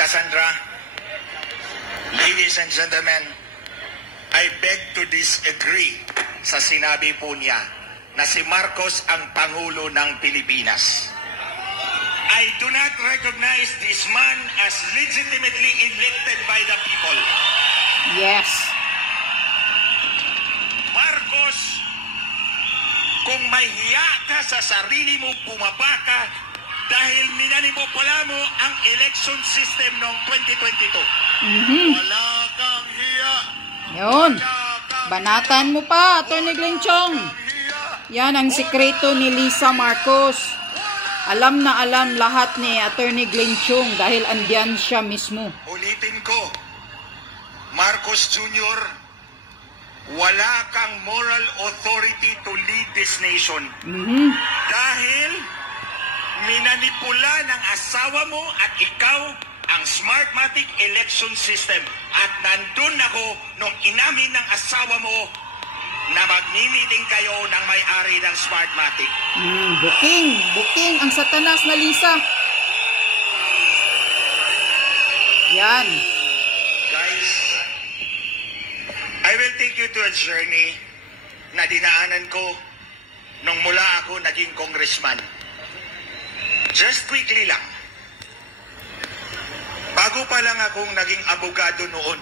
Tita Sandra, ladies and gentlemen, I beg to disagree sa sinabi po niya na si Marcos ang Pangulo ng Pilipinas. I do not recognize this man as legitimately elected by the people. Yes. Marcos, kung may hiya ka sa sarili mo, bumaba ka dahil minanipula mo ang election system noong 2022. Wala kang hiya. Yun. Banatan mo pa, Atty. Glenchong. Yan ang sikreto ni Lisa Marcos. Alam na alam lahat ni Atty. Glenchong dahil andyan siya mismo. Ulitin ko, Marcos Jr., wala kang moral authority to lead this nation. Dahil minanipula ng asawa mo at ikaw ang Smartmatic election system. At nandun ako nung inamin ng asawa mo na magmimiting kayo ng may-ari ng Smartmatic. Booking ang satanas na Lisa. Yan. Guys, I will take you to a journey na dinaanan ko nung mula ako naging congressman. Just quickly lang. Bago pa lang akong naging abogado noon,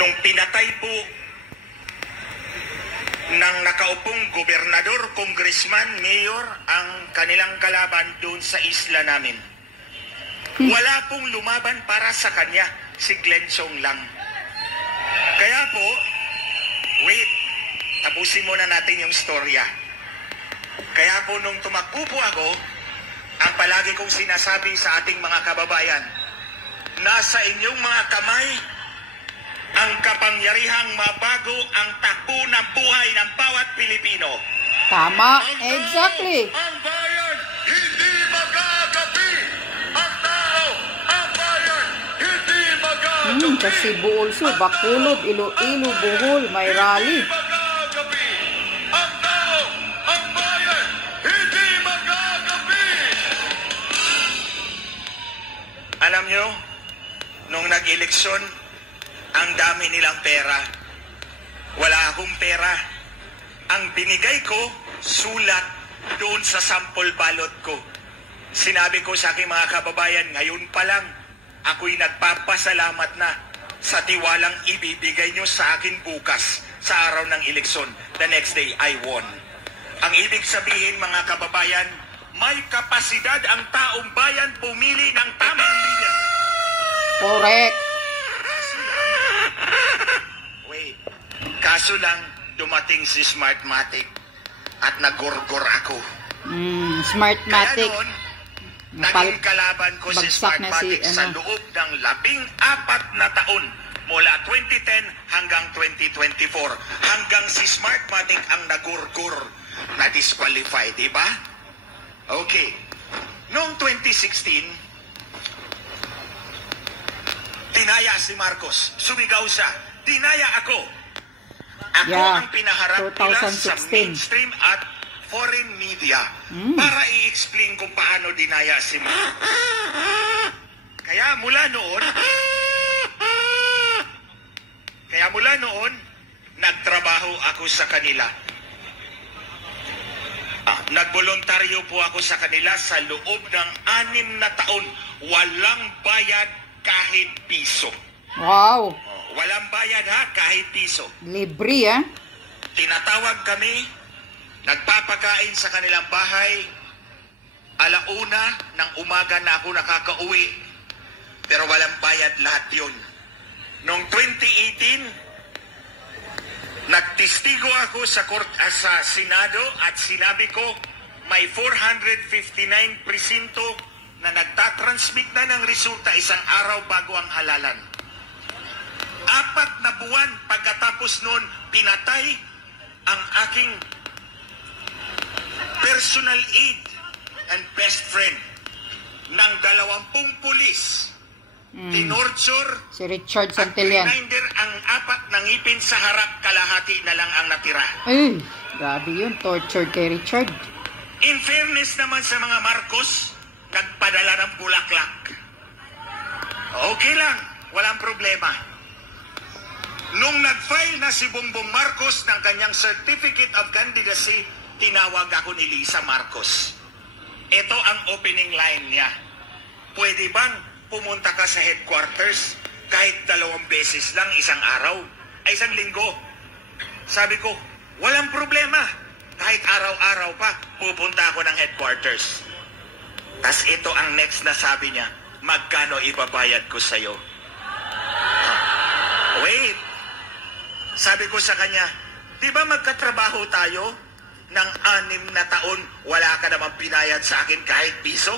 nung pinatay po ng nakaupong gobernador, congressman, mayor, ang kanilang kalaban doon sa isla namin. Wala pong lumaban para sa kanya, si Glenchong lang. Kaya po, wait, tapusin muna natin yung storya. Kaya po nung tumakbo po ako, ang palagi kong sinasabi sa ating mga kababayan, nasa inyong mga kamay ang kapangyarihang mabago ang takbo ng buhay ng bawat Pilipino. Tama, exactly. Ang bayan, hindi magagabi. Ang tao, ang bayan, hindi magagabi. Kasi Buol Sur, Bacolod, Iloilo, Bohol, may rally. Ang tao, ang bayan, hindi magagabi. Alam nyo, nung nag-eleksyon, ang dami nilang pera. Wala akong pera. Ang binigay ko, sulat doon sa sample ballot ko. Sinabi ko sa aking mga kababayan, ngayon pa lang, ako'y nagpapasalamat na sa tiwalang ibibigay nyo sa akin bukas sa araw ng eleksyon. The next day, I won. Ang ibig sabihin, mga kababayan, may kapasidad ang taong bayan pumili ng tamang leader. Correct. Kaso lang, dumating si Smartmatic at nagorgor ako. Smartmatic. Kaya noon, naging kalaban ko si Smartmatic sa loob ng 14 na taon mula 2010 hanggang 2024. Hanggang si Smartmatic ang nagorgor na disqualify, di ba? Okay. Noong 2016, tinaya si Marcos. Sumigaw siya. Tinaya ako. Ako ang pinaharap nila sa mainstream at foreign media para i-explain kung paano dinaya si Marcos. Kaya mula noon, nagtrabaho ako sa kanila. Nagboluntaryo po ako sa kanila sa loob ng 6 na taon. Walang bayad kahit piso. Wow. Walang bayad kahit piso. Libre Tinatawag kami, nagpapakain sa kanilang bahay, 1:00 ng umaga na ako nakakauwi. Pero walang bayad lahat yun. Noong 2018, nagtistigo ako sa Senado at sinabi ko, may 459 presinto na nagtatransmit na ng resulta isang araw bago ang halalan. 4 na buwan pagkatapos noon, pinatay ang aking personal aide and best friend ng 20 pulis. Tinorture si Richard at Santillan. reminder ang 4 na ngipin sa harap, kalahati na lang ang natira. Ay, grabe yun. Tortured kay Richard. In fairness naman sa mga Marcos, nagpadala ng bulaklak. Okay lang, walang problema. Nung nag-file na si Bongbong Marcos ng kanyang Certificate of Candidacy, tinawag ako ni Lisa Marcos. Ito ang opening line niya. Pwede bang pumunta ka sa headquarters kahit 2 beses lang isang araw? Ay isang linggo. Sabi ko, walang problema. Kahit araw-araw pa, pupunta ako ng headquarters. Tas ito ang next na sabi niya, magkano ibabayad ko sa'yo? Wait. Sabi ko sa kanya, di ba magkatrabaho tayo ng 6 na taon, wala ka naman pinayad sa akin kahit piso?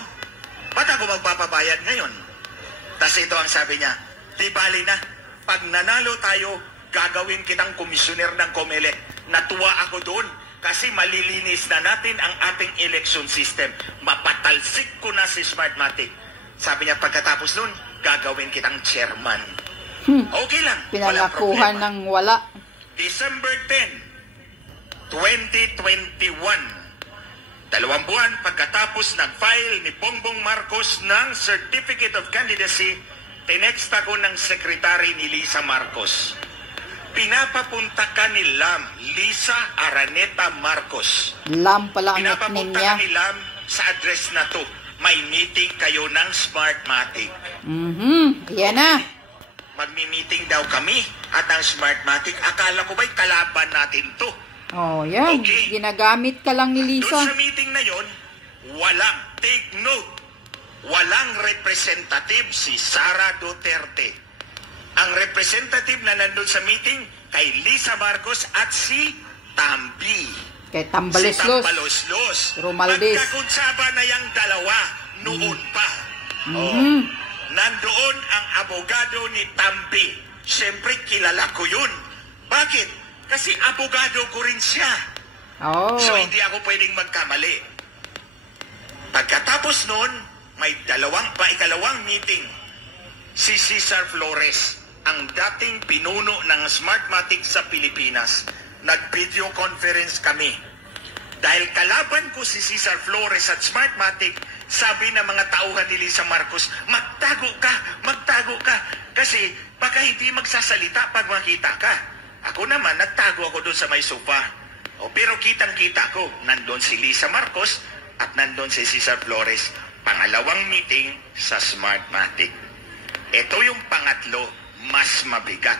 Ba't ako magpapabayad ngayon? Tas ito ang sabi niya, di bali na, pag nanalo tayo, gagawin kitang komisyoner ng COMELEC. Natuwa ako doon kasi malilinis na natin ang ating election system. Mapatalsik ko na si Smartmatic. Sabi niya, pagkatapos nun, gagawin kitang chairman. Okay lang. Pinalakuhan ng wala. December 10, 2021. 2 buwan pagkatapos nag-file ni Bongbong Marcos ng Certificate of Candidacy, tinext ako ng sekretary ni Lisa Marcos. Pinapapunta ka ni Lam, Lisa Araneta Marcos. Lam pala ang nickname Pinapapunta niya. ka ni Lam sa address na to. May meeting kayo ng Smartmatic. Yan na. Magmi-meeting daw kami at ang Smartmatic. Akala ko ba'y kalaban natin to? Oh, yan. Okay. Ginagamit ka lang ni Lisa. Doon sa meeting na yon, walang, take note, walang representative si Sara Duterte. Ang representative na nandun sa meeting kay Lisa Marcos at si Tambi. Kay Tambaloslos. Si Tambaloslos. Romaldes. Magkakutsaba na yung dalawa noon pa. Nandoon ang abogado ni Tambi. Siyempre, kilala ko yun. Bakit? Kasi abogado ko rin siya. Oh. So, hindi ako pwedeng magkamali. Pagkatapos noon, may ikalawang meeting. Si Cesar Flores, ang dating pinuno ng Smartmatic sa Pilipinas. Nag-video conference kami. Dahil kalaban ko si Cesar Flores at Smartmatic, sabi ng mga tauhan ni Lisa Marcos, magtago ka. Kasi baka hindi magsasalita pag makita ka. Ako naman, nagtago ako doon sa may sofa. Pero kitang-kita ko, nandun si Lisa Marcos at nandun si Cesar Flores. Pangalawang meeting sa Smartmatic. Ito yung pangatlo, mas mabigat.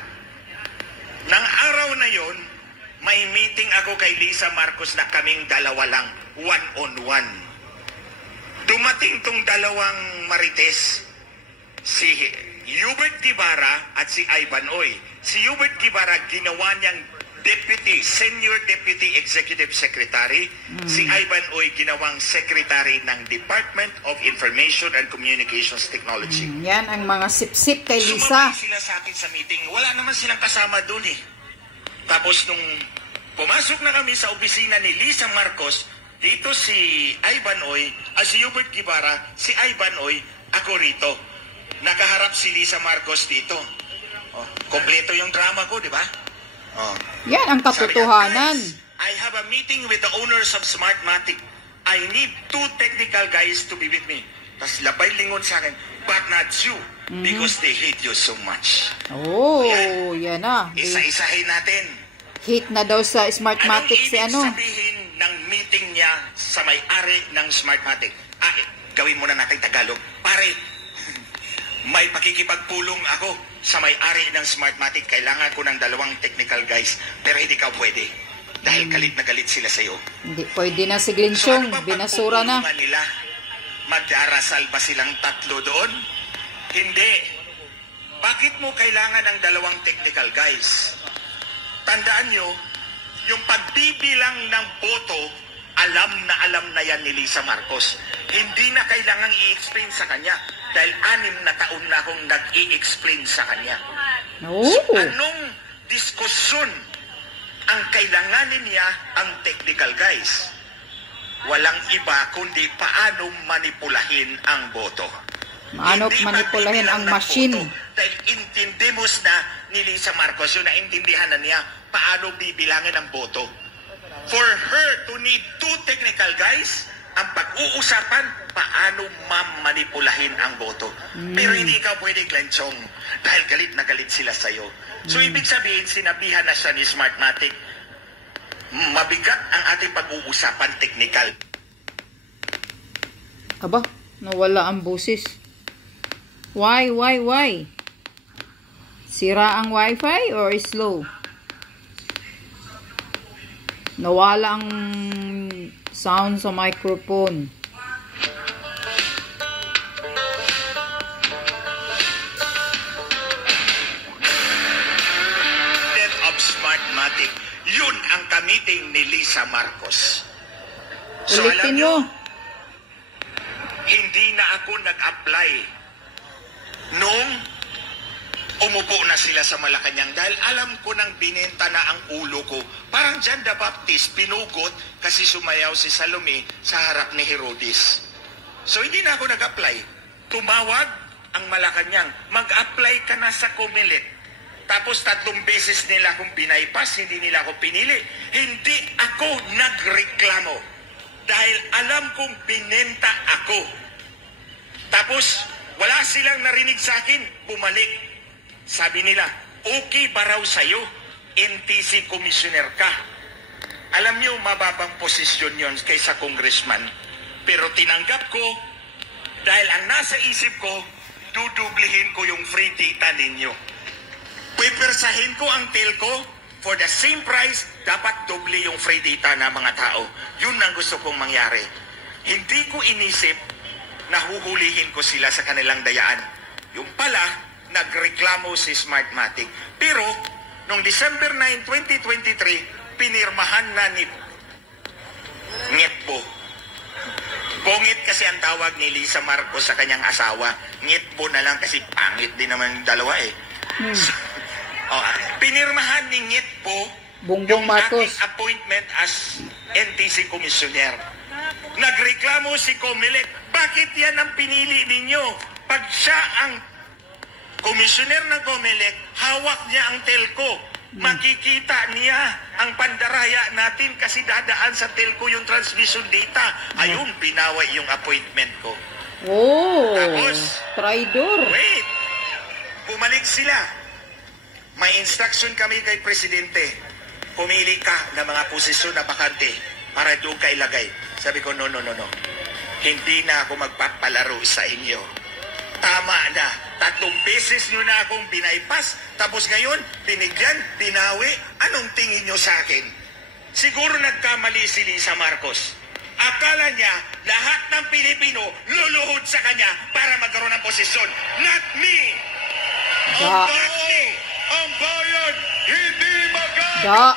Nang araw na yon, may meeting ako kay Lisa Marcos na kaming dalawa lang, one-on-one. Dumating tong dalawang marites, si Hubert Guevara at si Ivan Oy. Si Hubert Guevara ginawa niyang Senior Deputy Executive Secretary. Si Ivan Oy ginawang Secretary ng Department of Information and Communications Technology. Yan ang mga sip-sip kay Lisa. Sumabay sila sa akin sa meeting. Wala naman silang kasama doon eh. Tapos nung pumasok na kami sa opisina ni Lisa Marcos, dito si Ivan Oy, si Hubert Guevara, si Ivan Oy, ako rito. Nakaharap si Lisa Marcos dito. Kompleto yung drama ko, di ba? Yan ang katotohanan. Sabi niya, I have a meeting with the owners of Smartmatic. I need 2 technical guys to be with me. Tapos labay lingon sa akin, but not you, because they hate you so much. Oh, yan na. Isa-isahin natin. Hit na daw sa Smartmatic si ano. Anong ibig sabihin ng meeting niya sa may-ari ng Smartmatic? Gawin muna natin Tagalog. Pare, may pakikipagpulong ako sa may-ari ng Smartmatic. Kailangan ko ng 2 technical guys. Pero hindi ka pwede. Dahil galit na galit sila sa'yo. Hindi pwede na si Glensyong. Binasura na. Nila? Magdarasal ba silang 3 doon? Hindi. Bakit mo kailangan ng 2 technical guys? Tandaan nyo, yung pagbibilang ng boto, alam na yan ni Lisa Marcos. Hindi na kailangang i-explain sa kanya dahil 6 na taon na akong nag-i-explain sa kanya. Oh. So, anong diskusyon ang kailanganin niya ang technical guys? Walang iba kundi paano manipulahin ang boto. Paano manipulahin ang machine? Dahil intindimos na ni Lisa Marcos, yun naintindihan na niya paano bibilangin ang boto. For her to need 2 technical guys, Ang pag-uusapan, paano mamanipulahin ang boto. Pero hindi ikaw pwede, Glenchong, dahil galit na galit sila sa'yo. So, ibig sabihin, sinabihan na siya ni Smartmatic, mabigat ang ating pag-uusapan technical. Aba, nawala ang busis. Why? Sira ang wifi or slow? Nawala ang sound sa microphone. Death of Smartmatic, yun ang kamiting ni Lisa Marcos. So alam Ulitin nyo, mo. hindi na ako nag-apply nung umupo na sila sa Malacanang dahil alam ko nang binenta na ang ulo ko. Parang John the Baptist, pinugot kasi sumayaw si Salome sa harap ni Herodes. So hindi na ako nag-apply. Tumawag ang Malacanang, mag-apply ka na sa Comelec. Tapos 3 beses nila akong binaypas, hindi nila ako pinili. Hindi ako nagreklamo dahil alam kong binenta ako. Tapos wala silang narinig sa akin, bumalik. Sabi nila, okay ba raw sa'yo? NTC commissioner ka. Alam niyo, mababang posisyon yon kaysa congressman. Pero tinanggap ko dahil ang nasa isip ko, dudublihin ko yung free data ninyo. Pipersahin ko ang telco for the same price, dapat doble yung free data na mga tao. Yun ang gusto kong mangyari. Hindi ko inisip na huhulihin ko sila sa kanilang dayaan. Yung pala, nagreklamo si Smartmatic. Pero, noong December 9, 2023, pinirmahan na ni Ngitbo. Bongit kasi ang tawag ni Lisa Marcos sa kanyang asawa. Ngitbo na lang kasi pangit din naman yung dalawa eh. Pinirmahan ni Ngitbo Bongbong Marcos aking appointment as NTC Commissioner. Nagreklamo si Comelec, bakit yan ang pinili ninyo? Pag siya ang Commissioner ng Comelec, hawak niya ang telco. Makikita niya ang pandaraya natin kasi dadaan sa telco yung transmission data. Ayun, binaway yung appointment ko. Oh, Tapos, traidor. wait, bumalik sila. May instruction kami kay Presidente. Pumili ka ng mga posisyon na bakante para doon ka ilagay. Sabi ko, no. Hindi na ako magpapalaro sa inyo. Tama na. 3 beses nyo na akong binaypas. Tapos ngayon, binigyan, binawi. Anong tingin nyo sa akin? Siguro nagkamali si Lisa Marcos. Akala niya, lahat ng Pilipino luluhod sa kanya para magkaroon ng posisyon. Not me! Da. Ang bayan, hindi Da.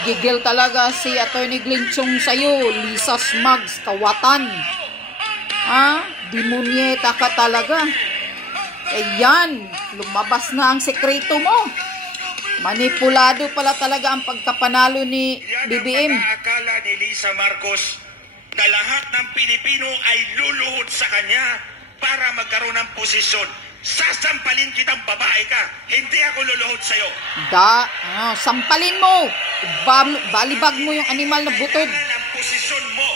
Gigil talaga si Atty. Glenchong sa'yo. Lisa Smugs, kawatan. Demonyeta ka talaga. Ayan, lumabas na ang sekreto mo. Manipulado pala talaga ang pagkapanalo ni BBM. Yan ang pag-aakala ni Lisa Marcos na lahat ng Pilipino ay luluhod sa kanya para magkaroon ng posisyon. Sasampalin kitang babae ka. Hindi ako luluhod sa'yo. Sampalin mo. Balibag mo yung animal na butod. Kailangan ang posisyon mo.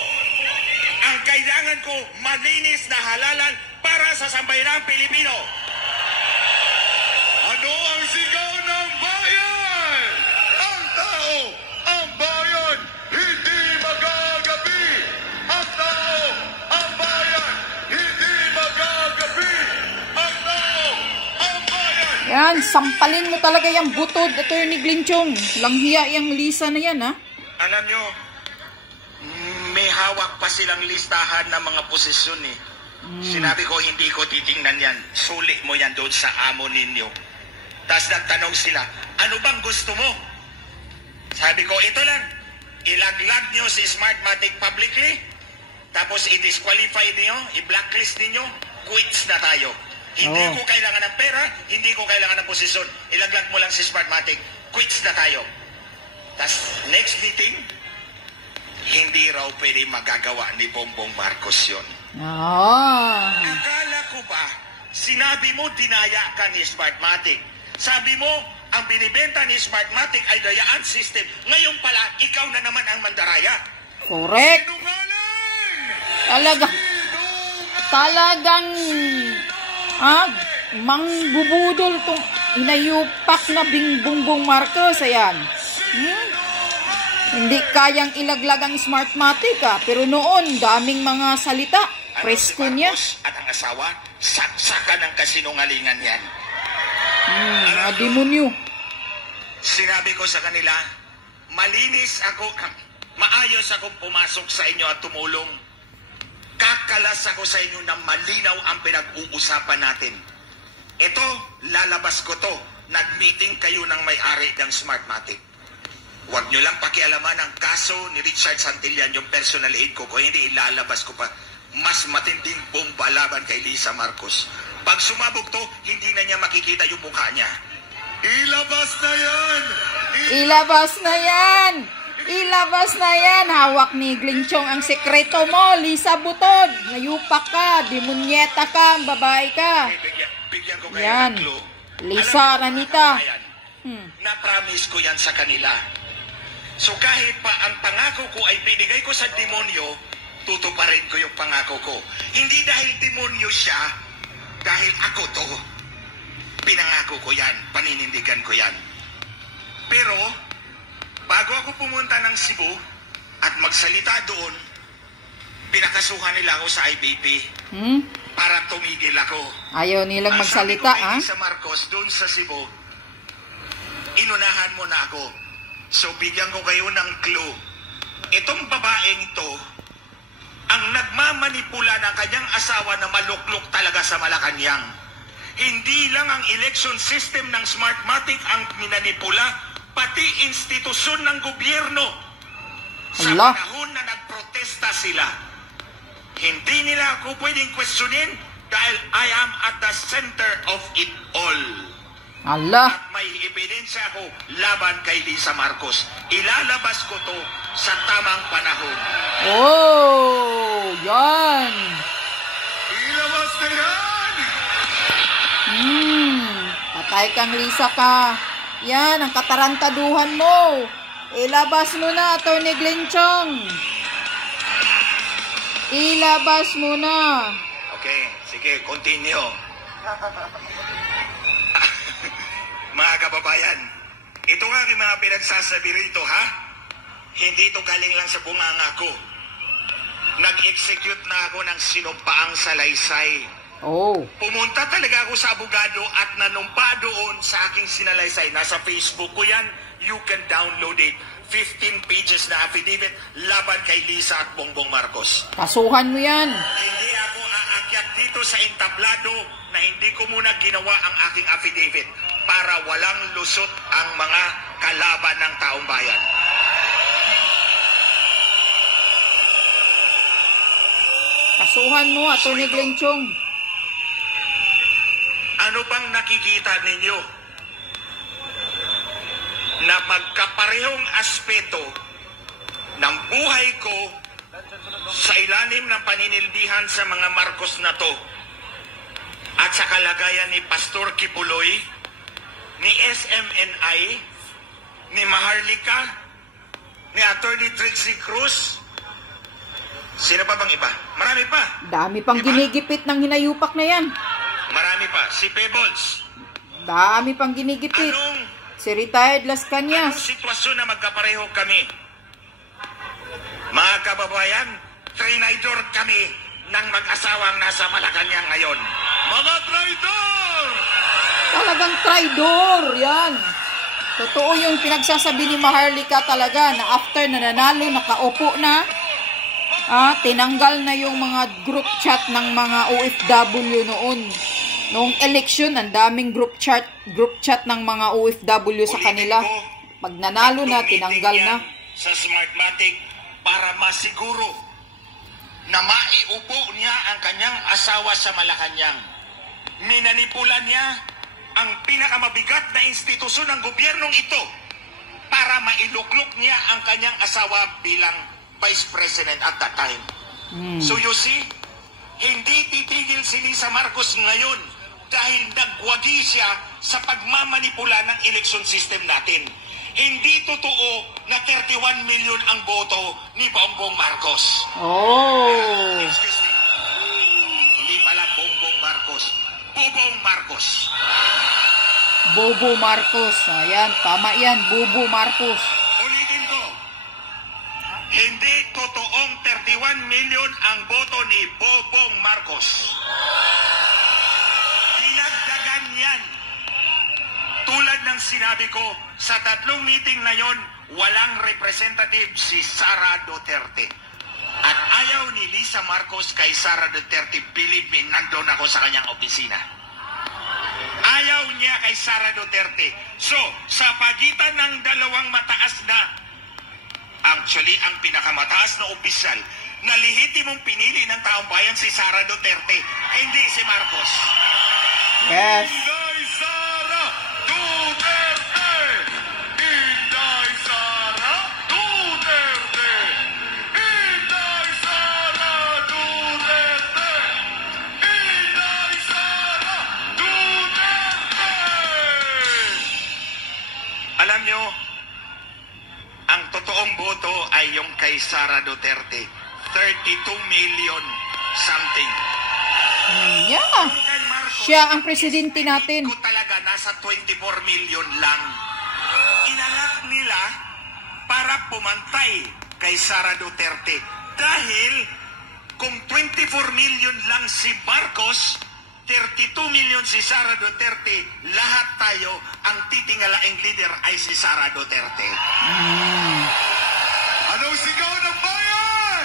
Ang kailangan ko, malinis na halalan para sa sambayanang Pilipino. Ano ang sigaw ng bayan? Ang tao, ang bayan, hindi magagabi. Ang tao, ang bayan, hindi magagabi. Ang tao, ang bayan. Yan, sampalin mo talaga yung butod, Atty. Glenchong. Langhiya yung Lisa na yan, ha? Alam nyo, may hawak pa silang listahan ng mga posisyon eh. Sinabi ko, hindi ko titingnan yan. Sulit mo yan doon sa amo ninyo. Tapos nagtanong sila, ano bang gusto mo? Sabi ko, ito lang. Ilaglag nyo si Smartmatic publicly. Tapos i-disqualify niyo, i-blacklist ninyo. Quits na tayo. Hindi ko kailangan ng pera, hindi ko kailangan ng posisyon. Ilaglag mo lang si Smartmatic. Quits na tayo. Tapos next meeting, hindi raw pwede magagawa ni Bongbong Marcos yun. Akala ko ba, sinabi mo dinaya ka ni Smartmatic. Sabi mo, ang binibenta ni Smartmatic ay dayaan system. Ngayon pala, ikaw na naman ang mandaraya. Correct. Sinungaling! Talagang mangbubudol tong inayupak na Bongbong Marcos. Ayan. Hindi kayang ilaglag ang Smartmatic pero noon daming mga salita. Presko niya. At ang asawa, saksakan ng kasinungalingan yan. Demonyo. Sinabi ko sa kanila, malinis ako, maayos akong pumasok sa inyo at tumulong. Kakalas ako sa inyo na malinaw ang pinag-uusapan natin. Ito, lalabas ko to. Nag-meeting kayo ng may-ari ng Smartmatic. Huwag nyo lang pakialaman ang kaso ni Richard Santillan, yung personal aid ko. Kung hindi, ilalabas ko pa. Mas matinding bomba laban kay Lisa Marcos. Pag sumabog to, hindi na niya makikita yung mukha niya. Ilabas na yan! Ilabas na yan! Ilabas na yan! Hawak ni Glinchong ang sekreto mo, Lisa Butod. Nayupak ka, demonyeta ka, babae ka. Bigyan ko kayo Yan. ng clue. Lisa Ranita. Na-promise ko yan sa kanila. So kahit pa ang pangako ko ay binigay ko sa demonyo, tutuparin ko yung pangako ko. Hindi dahil demonyo siya, dahil ako to. Pinangako ko yan, paninindigan ko yan. Pero, bago ako pumunta ng Cebu at magsalita doon, pinakasuhan nila ako sa IBP para tumigil ako. Ayaw nilang magsalita, Sabi ko kay Lisa Marcos doon sa Cebu, inunahan mo na ako. So, bigyan ko kayo ng clue. Itong babaeng ito, ang nagmamanipula ng kanyang asawa na maluklok talaga sa Malacanang. Hindi lang ang election system ng Smartmatic ang minanipula, pati institusyon ng gobyerno. Sa Allah. panahon na nagprotesta sila, hindi nila ako pwedeng questionin dahil I am at the center of it all. Allah. At may ebidensya ako laban kay Lisa Marcos. Ilalabas ko to sa tamang panahon. Oh, yan. Ilabas na yan! Patay kang Lisa ka. Yan, ang katarantaduhan mo. Ilabas mo na, Atty. Glinchong. Ilabas mo na. Okay, sige, continue. Mga kababayan, ito nga aking mga pinagsasabi rito, ha? Hindi ito galing lang sa bunganga ko. Nag-execute na ako ng sinumpaang salaysay. Oh. Pumunta talaga ako sa abogado at nanumpa doon sa aking sinalaysay. Nasa Facebook ko yan. You can download it. 15 pages na affidavit laban kay Lisa at Bongbong Marcos. Kasuhan mo yan. Hindi ako aakyat dito sa entablado na hindi ko muna ginawa ang aking affidavit para walang lusot ang mga kalaban ng taong bayan. Kasuhan mo, Atty. Glinchong. Ano bang nakikita ninyo? Na magkaparehong aspeto ng buhay ko sa ilalim ng paninilbihan sa mga Marcos na to at sa kalagayan ni Pastor Kibuloy, ni SMNI, ni Maharlika, ni Attorney Trixie Cruz. Sino pa bang iba? Marami pa. Dami pang ginigipit ng hinayupak na yan. Marami pa. Si Pebbles. Dami pang ginigipit. Si retired Las Anong Cañas. sitwasyon na magkapareho kami? Mga kababayan, trinidor kami ng mag-asawang nasa Malacanang ngayon. Mga traidor! Talagang traidor. Yan. Totoo yung pinagsasabi ni Maharlika talaga na after na nanalo, nakaupo na, tinanggal na yung mga group chat ng mga OFW noon. Noong election, ang daming group chat ng mga OFW sa kanila. Pag nanalo na, tinanggal na. Sa Smartmatic para masiguro na maiupo niya ang kanyang asawa sa Malacanang. Minanipulan niya ang pinakamabigat na institusyon ng gobyernong ito para mailuklok niya ang kanyang asawa bilang Vice President at that time. So you see, hindi titigil si Lisa Marcos ngayon dahil nagwagi siya sa pagmamanipula ng election system natin. Hindi totoo na 31 million ang boto ni Bongbong Marcos. Oh. Excuse me. Hindi pala Bongbong Marcos. Bobong Marcos. Bobo Marcos. Ayan, tama yan. Bobo Marcos. Ulitin ko. Hindi totoong 31 million ang boto ni Bobong Marcos. Dinagdagan yan. Tulad ng sinabi ko, sa 3 meeting na yon, walang representative si Sara Duterte. At ayaw ni Lisa Marcos kay Sara Duterte, believe me, nandun ako sa kanyang opisina. Ayaw niya kay Sara Duterte. So, sa pagitan ng dalawang mataas na, actually, ang pinakamataas na opisyal na lehitimong pinili ng taong bayan si Sara Duterte, hindi si Marcos. Yes. Inday Sara Duterte! Inday Sara Duterte! Inday Sara Duterte! Inday Sara Duterte! Alam nyo, ang totoong boto ay yung kay Sara Duterte. 32 million something. Yeah. Siya ang presidente natin. Ko talaga nasa 24 million lang. Inangat nila para pumantay kay Sara Duterte. Dahil kung 24 million lang si Marcos, 32 million si Sara Duterte, lahat tayo ang titingalaing leader ay si Sara Duterte. Anong sigaw ng bayan?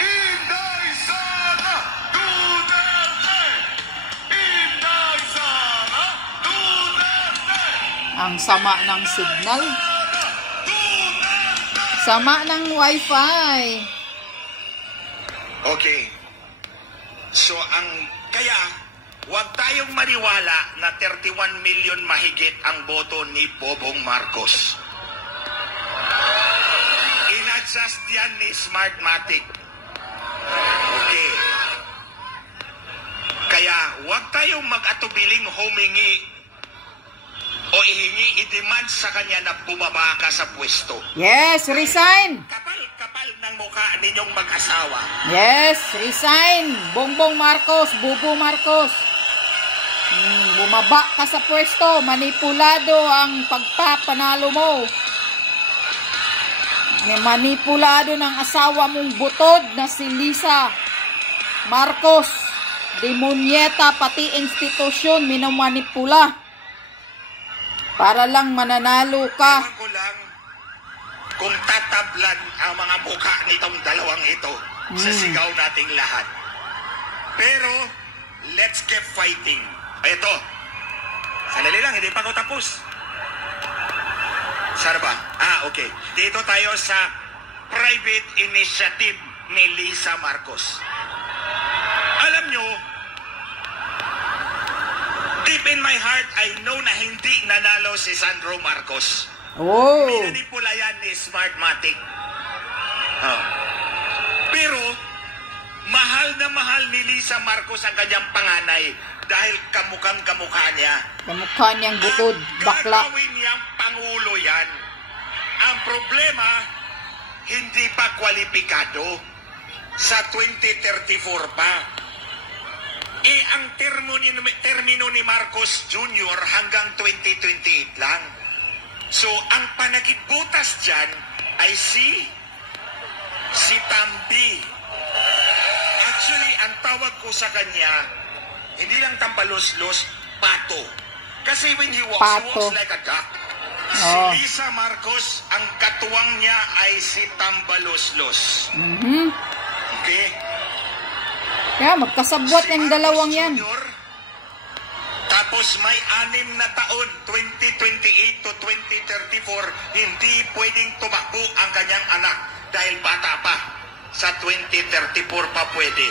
Inday Sara Duterte! Inday Sara Duterte! Ang sama ng signal. Sama ng wifi. Okay. So, kaya, huwag tayong maniwala na 31 million mahigit ang boto ni Bobong Marcos. In-adjust yan ni Smartmatic. Okay. Kaya, huwag tayong mag-atubiling humingi o i-demand sa kanya na bumaba ka sa pwesto. Yes, resign. Kapal-kapal ng mukha ninyong mag-asawa. Yes, resign. Bongbong Marcos, Bobo Marcos. Bumaba ka sa pwesto. Manipulado ang pagpapanalo mo. Manipulado ng asawa mong butod na si Lisa Marcos. Demonyeta, pati institusyon, minamanipula. Para lang mananalo ka. Ewan ko lang kung tatablan ang mga mukha nitong dalawang ito sa sigaw nating lahat. Pero, let's keep fighting. Ito. Sandali lang, hindi pa ako tapos. Saan ba? Okay. Dito tayo sa private initiative ni Lisa Marcos. Alam nyo, deep in my heart, I know na hindi nanalo si Sandro Marcos. Oh. Minanipula yan ni Smartmatic. Pero, mahal na mahal ni Lisa Marcos ang kanyang panganay dahil kamukha niya. Kamukha niyang butod, bakla. Gagawin niyang pangulo yan. Ang problema, hindi pa kwalipikado. Sa 2034 pa. Ang termino ni Marcos Jr. hanggang 2028 lang. So, ang panakitbutas dyan ay si Tambi. Actually, ang tawag ko sa kanya, hindi lang tambalos-los, pato. Kasi when he walks like a duck. Si Lisa Marcos, ang katuwang niya ay si tambalos-los. Okay? Kaya magkasabwat yung dalawang yan. Junior, tapos may 6 na taon, 2028 to 2034, hindi pwedeng tumakbo ang kanyang anak dahil bata pa. Sa 2034 pa pwede.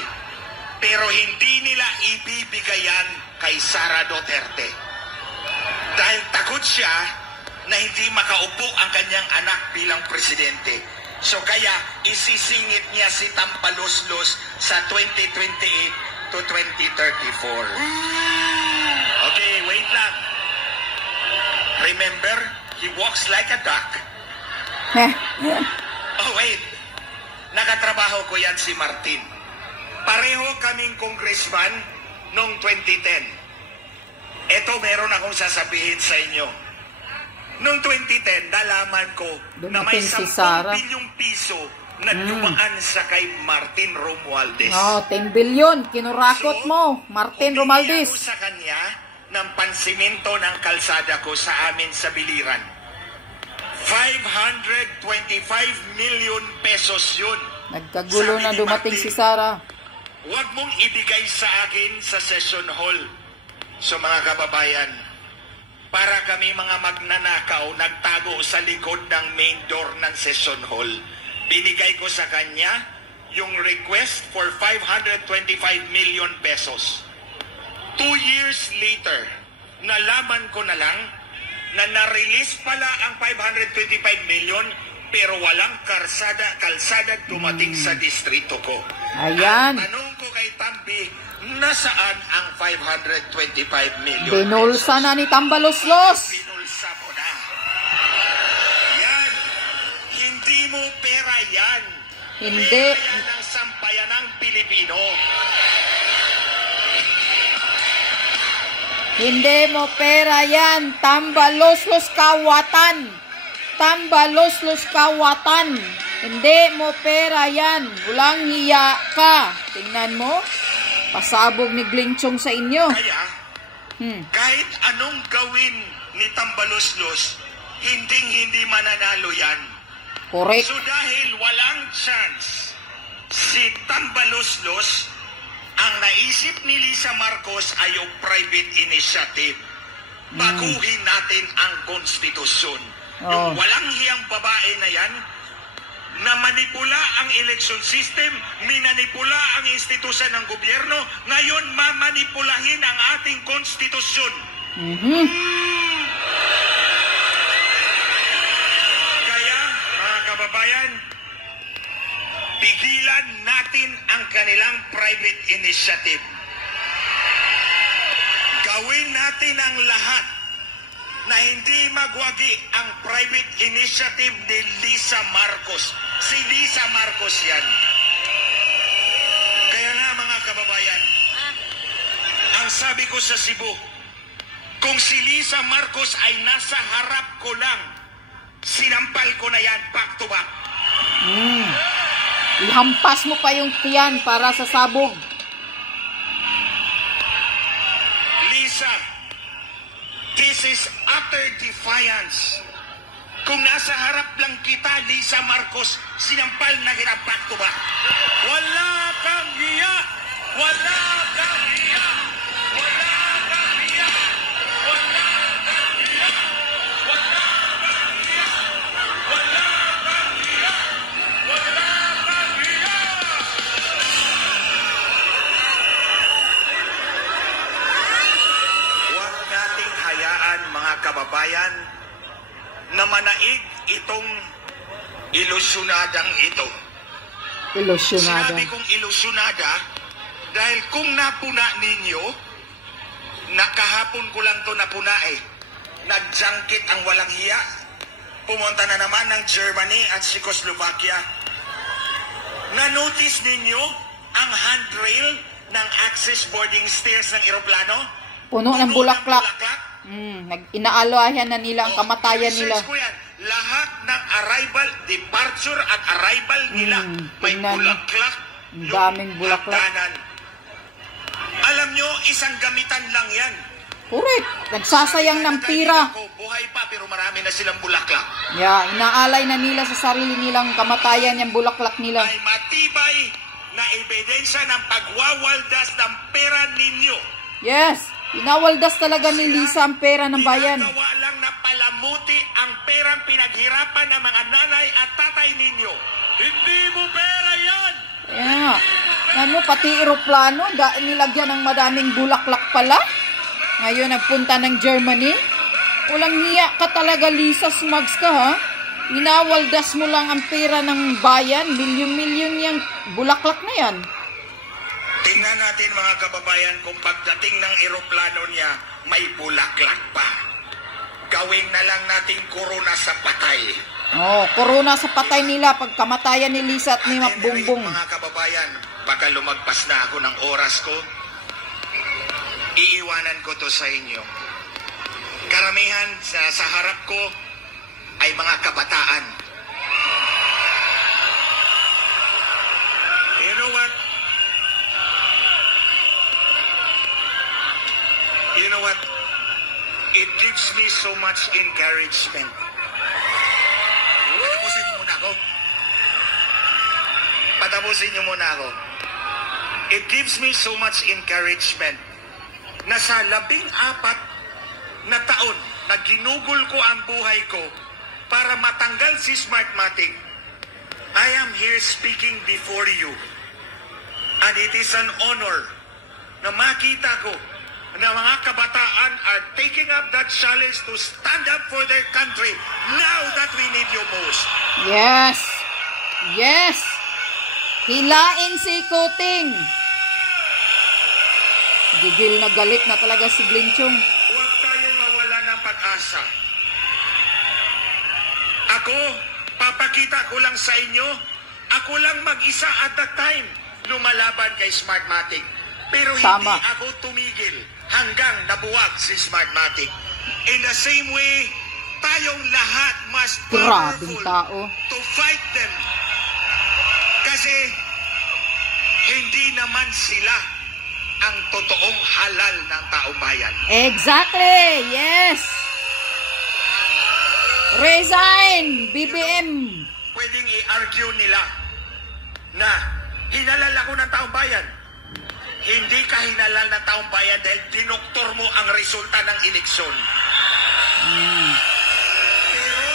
Pero hindi nila ibibigayan kay Sara Duterte. Dahil takot siya na hindi makaupo ang kanyang anak bilang presidente. So kaya isisingit niya si Tampalos-Los sa 2028 to 2034. Okay, wait lang. Remember, he walks like a duck. Oh, wait. Nakatrabaho ko yan si Martin. Pareho kaming congressman noong 2010. Ito, meron akong sasabihin sa inyo. Noong 2010, nalaman ko na may Dumating si 10 Sara. bilyong piso na dumaan sa kay Martin Romualdez. Oh, 10 billion. Kinurakot mo, Martin Romualdez. Humingi ako sa kanya ng pansiminto ng kalsada ko sa amin sa Biliran. 525 million pesos yun. Nagkagulo na Sabi ni dumating Martin, si Sara. Huwag mong ibigay sa akin sa session hall. So mga kababayan, para kami mga magnanakaw, nagtago sa likod ng main door ng session hall. Binigay ko sa kanya yung request for 525 million pesos. 2 years later, nalaman ko na lang na na-release pala ang 525 million pero walang kalsada dumating sa distrito ko. Ayan. Ang tanong ko kay Tambi, nasaan ang 525 million Binulsa na ni Tambaloslos. Binulsa mo na. Yan. Hindi mo pera yan. Hindi. Pera yan ang sampayanang Pilipino. Hindi mo pera yan. Tambaloslos kawatan. Tambaloslos kawatan. Hindi mo pera yan. Walang hiya ka. Tingnan mo. Pasabog ni Glinchong sa inyo. Kaya, kahit anong gawin ni Tambaloslos, hindi mananalo yan. Correct. So dahil walang chance si Tambaloslos, ang naisip ni Lisa Marcos ay yung private initiative. Baguhin natin ang konstitusyon. Yung walang hiyang babae na yan, na manipula ang election system, minanipula ang institusyon ng gobyerno, ngayon mamanipulahin ang ating konstitusyon. Kaya, mga kababayan, pigilan natin ang kanilang private initiative. Gawin natin ang lahat na hindi magwagi ang private initiative ni Lisa Marcos. Si Lisa Marcos yan. Kaya nga mga kababayan, ang sabi ko sa Cebu, kung si Lisa Marcos ay nasa harap ko lang, sinampal ko na yan back to back. Ihampas mo pa yung tiyan para sa sabog. Lisa, this is utter defiance. Kung nasa harap lang kita, Lisa Marcos, sinampal na kita back to back. Wala kang hiya! Wala kang hiya! Wala kang hiya! Wala kang hiya! Wala kang hiya! Wala kang hiya! Wala kang hiya! Huwag nating hayaan, mga kababayan, na manaig itong ilusyonadang ito. Ilusyonada. Sinabi kong ilusyonada dahil kung napuna ninyo, nakahapon ko lang to napuna nagjangkit ang walang hiya. Pumunta na naman ng Germany at Czechoslovakia. Na-notice ninyo ang handrail ng access boarding stairs ng eroplano? Puno ng bulaklak. Inaalayan na nila ang kamatayan nila. Research ko yan. Lahat ng arrival, departure at arrival nila, may tingnan mo. bulaklak. Ang daming bulaklak. hagdanan. Alam nyo, isang gamitan lang yan. Correct. Nagsasayang ng pira. Buhay pa pero marami na silang bulaklak. Yeah, inaalay na nila sa sarili nilang kamatayan yung bulaklak nila. Ay matibay na ebidensya ng pagwawaldas ng pera ninyo. Yes, inawaldas talaga ni Lisa ang pera ng bayan. Ginagawa lang na palamuti ang perang pinaghirapan ng mga nanay at tatay ninyo. Hindi mo pera yan! Kaya nga. Ano, pati eroplano, nilagyan ng madaming bulaklak pala. Ngayon, nagpunta ng Germany. Walang hiya ka talaga, Lisa, smugs ka, ha? Inawaldas mo lang ang pera ng bayan. Milyon-milyon yung bulaklak na yan. Tingnan natin mga kababayan kung pagdating ng eroplano niya, may bulaklak pa. Gawin na lang nating corona sa patay. Oh, corona sa patay nila pagkamatayan ni Lisa at ni At anyway, Bongbong. mga kababayan, baka lumagpas na ako ng oras ko. Iiwanan ko to sa inyo. Karamihan sa harap ko ay mga kabataan. You know what? You know what? It gives me so much encouragement. Patapusin niyo muna ako. Patapusin niyo muna ako. It gives me so much encouragement na sa 14 na taon na ginugol ko ang buhay ko para matanggal si Smartmatic, I am here speaking before you. And it is an honor na makita ko na mga kabataan are taking up that challenge to stand up for their country now that we need you most. Yes. Yes. Hilain si Kuting. Gigil na galit na talaga si Glenchong. Huwag tayong mawala ng pag-asa. Ako, papakita ko lang sa inyo, ako lang mag-isa at that time lumalaban kay Smartmatic. Pero Tama. hindi ako tumigil hanggang nabuwag si Smartmatic. In the same way, tayong lahat must Grabing powerful tao. to fight them. Kasi hindi naman sila ang totoong halal ng taong bayan. Exactly. Yes. Resign, BBM. Pwedeng i-argue nila na hinalal ako ng taong bayan. Hindi ka hinalal ng taong bayan dahil dinoktor mo ang resulta ng eleksyon. Pero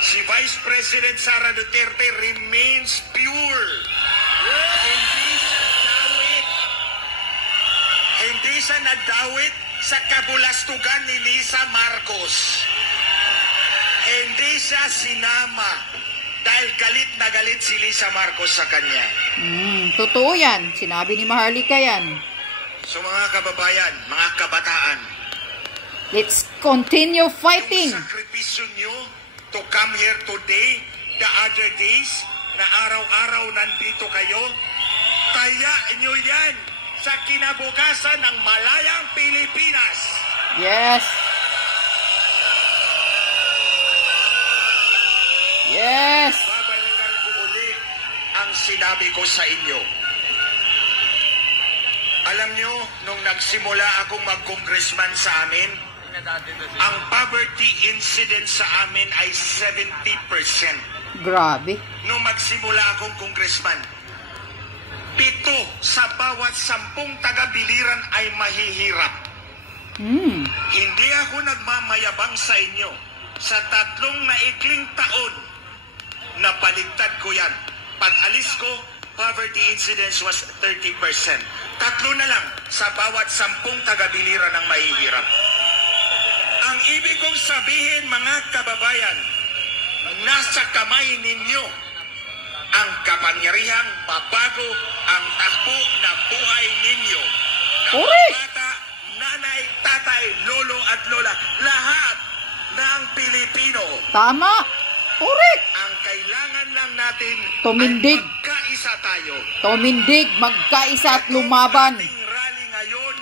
si Vice President Sara Duterte remains pure. Hindi siya nadawit sa kabulastugan ni Lisa Marcos. Hindi siya sinama dahil galit na galit si Lisa Marcos sa kanya. Totoo yan. Sinabi ni Maharlika yan. So mga kababayan, mga kabataan, Let's continue fighting. yung sakripisyo nyo to come here today, the other days, na araw-araw nandito kayo, kaya nyo yan sa kinabukasan ng malayang Pilipinas. Yes. Yes. Babalikan ko uli ang sinabi ko sa inyo. Alam nyo, nung nagsimula akong mag-congressman sa amin, ang poverty incidence sa amin ay 70%. Grabe. Nung magsimula akong congressman, 7 sa bawat 10 taga-biliran ay mahihirap. Hindi ako nagmamayabang sa inyo. Sa 3 maikling taon, napaligtad ko yan. Pag alis ko, poverty incidence was 30%. 3 na lang sa bawat 10 taga-biliran ang mahihirap. Ang ibig kong sabihin, mga kababayan, nasa kamay ninyo ang kapangyarihang babago ang takbo ng buhay ninyo. Correct. Bata, nanay, tatay, lolo at lola, lahat ng Pilipino. Tama. Correct. Ang kailangan lang natin Tumindig. ay magkaisa tayo. Tumindig, magkaisa at lumaban. Itong ating rally ngayon,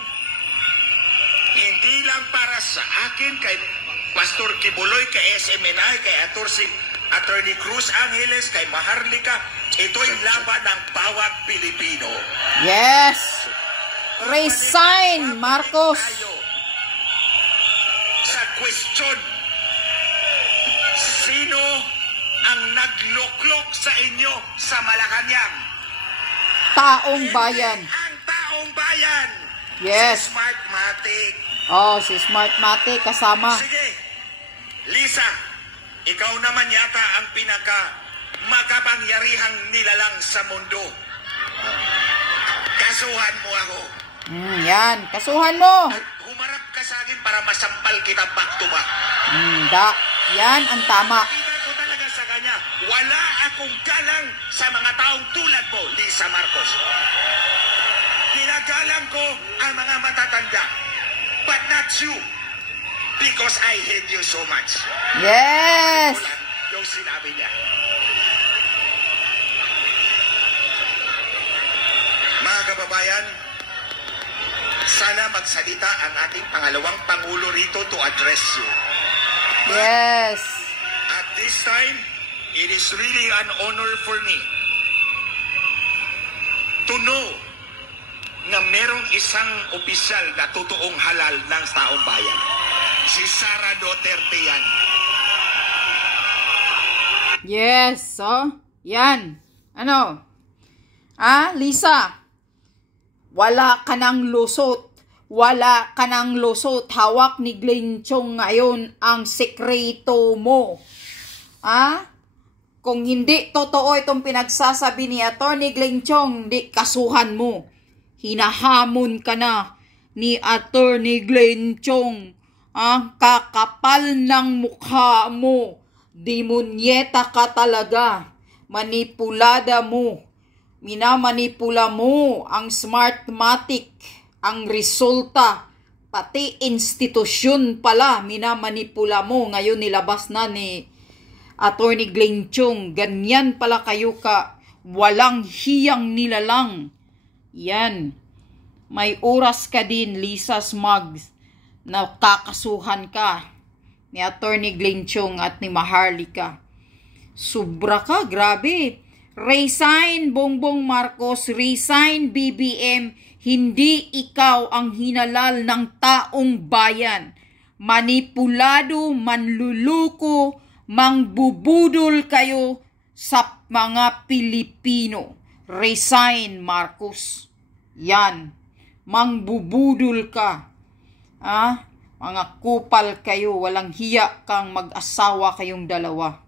hindi lang para sa akin, kay Pastor Kibuloy, kay SMNI, kay Attorney Cruz Angeles, kay Maharlika. Ito'y laban ng bawat Pilipino. Yes. Resign, Marcos. Tayo sa question, sino ang nagluklok sa inyo sa Malacanang? Taong bayan. Ang taong bayan. Yes. Si Smartmatic. Oh, si Smartmatic kasama. Sige, Lisa, ikaw naman yata ang pinaka makapangyarihang nilalang sa mundo. Kasuhan mo ako. Yan, kasuhan mo. At humarap ka sa akin para masampal kita back to back. Yan ang tama. Kita ko talaga sa kanya, wala akong galang sa mga taong tulad mo, Lisa Marcos. Ginagalang ko ang mga matatanda, but not you. because I hate you so much. Yes! Yung sinabi niya. Mga kababayan, sana magsalita ang ating pangalawang Pangulo rito to address you. Yes! At this time, it is really an honor for me to know na merong isang opisyal na totoong halal ng taong bayan. Si Sara Duterte yan. Yes, so, yan. Ano? Lisa, wala ka ng lusot. Wala ka ng lusot. Hawak ni Glenn Chong ngayon ang sekreto mo. Kung hindi totoo itong pinagsasabi ni Atty. Glenn Chong, di kasuhan mo. Hinahamon ka na ni Atty. Glenn Chong. Kakapal ng mukha mo. Demonyeta ka talaga. Manipulada mo. Minamanipula mo ang Smartmatic, ang resulta, pati institusyon pala, minamanipula mo. Ngayon nilabas na ni Atty. Glenn Chong. Ganyan pala kayo ka, walang hiyang nilalang. Yan. May oras ka din, Lisa Smugs, na kakasuhan ka ni Atty. Glenn Chong at ni Maharlika. Sobra ka, grabe. Resign, Bongbong Marcos. Resign, BBM. Hindi ikaw ang hinalal ng taong bayan. Manipulado, manluluko, mangbubudol kayo sa mga Pilipino. Resign, Marcos. Yan. Mangbubudol ka. Mga kupal kayo. Walang hiya kang mag-asawa kayong dalawa.